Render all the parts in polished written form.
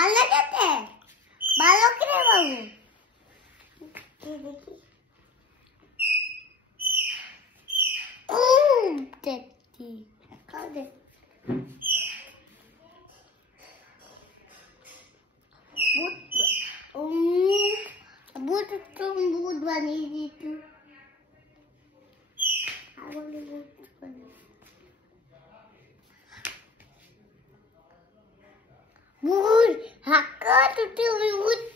ভালো খেতে ভালো করে বাবু দেখি দেখি খাও দে বুট तुम बुट बनी दी तू बुट हक्का तुटे बुट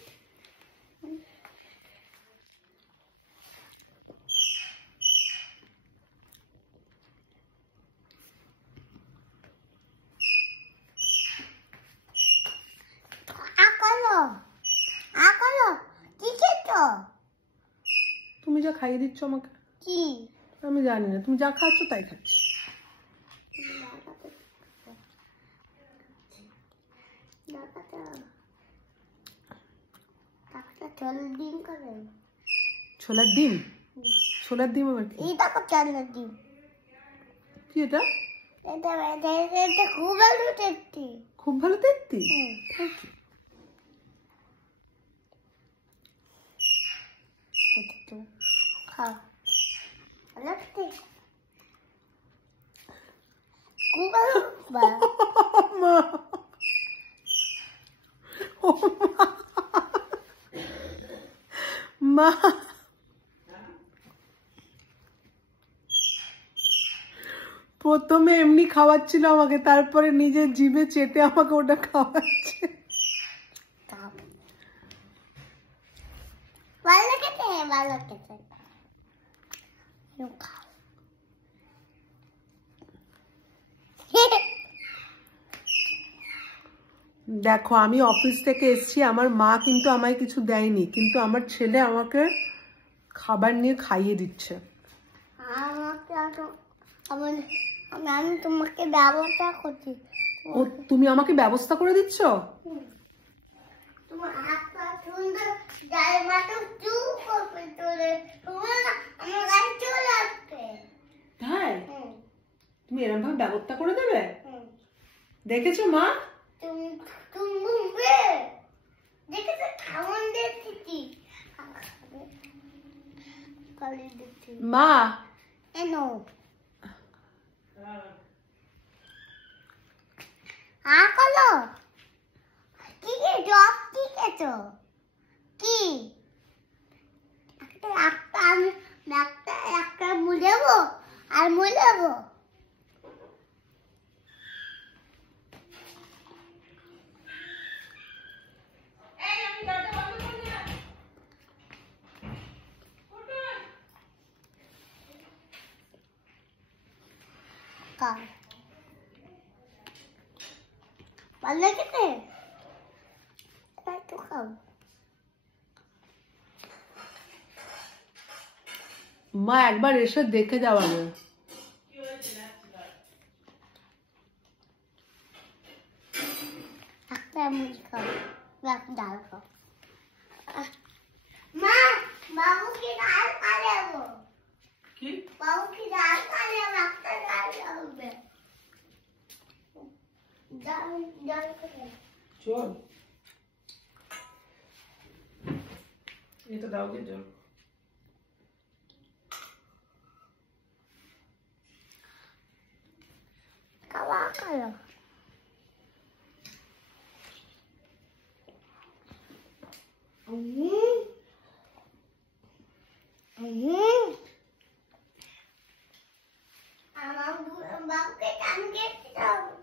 आकलो ठीक है तो তুমি যা খাইয়ে দিচ্ছ আমাকে কি আমি জানি না তুমি যা খাচ্ছ তাই খাচ্ছি ছোলার ডিম ছোলার ডিম আবার কি এটা কত ছোলার ডিম কি এটা এটা এটা খুব ভালো টেস্টি খুব ভালো টেস্টি খাও লাগতে খুব ভালো মা মা প্রথমে এমনি খাওয়াচ্ছিল আমাকে তারপরে নিজের জিভে চেটে আমাকে ওটা খাওয়াচ্ছে ভালো খেতে দেখো আমি অফিস থেকে এসেছি আমার মা কিন্তু আমায় কিছু দেয়নি কিন্তু আমার ছেলে আমাকে খাবার নিয়ে খাইয়ে দিচ্ছে আমি তোমাকে ব্যবস্থা করছি ও তুমি আমাকে ব্যবস্থা করে দিচ্ছ তোমার হাতটা সুন্দর যাই মাত্র চুপ করবে তোরে তোমার আমার গায়ে চলে আসবে তাই তুমি এরকম ভাবে ব্যবস্থা করে দেবে দেখেছো মা তুমি বুঝবে দেখেছো কেমন দেখছি মা এনো কলো কি জব ঠিক আছে কি একটা মুলেবো আর মুলেবো ভালো খেতে একটু খাও মা একবার এসে দেখে যাওয়া যায় একটা মুড়ি খাও ডাল খাও মা বাবু কি ডাল খাবো কি বাবু কি ডাল খাবে একটা ডাল খাবে ডাল খাবে চল এটা দাও কে জল খাওয়া খাও আমার বাবুকে টান গেছিল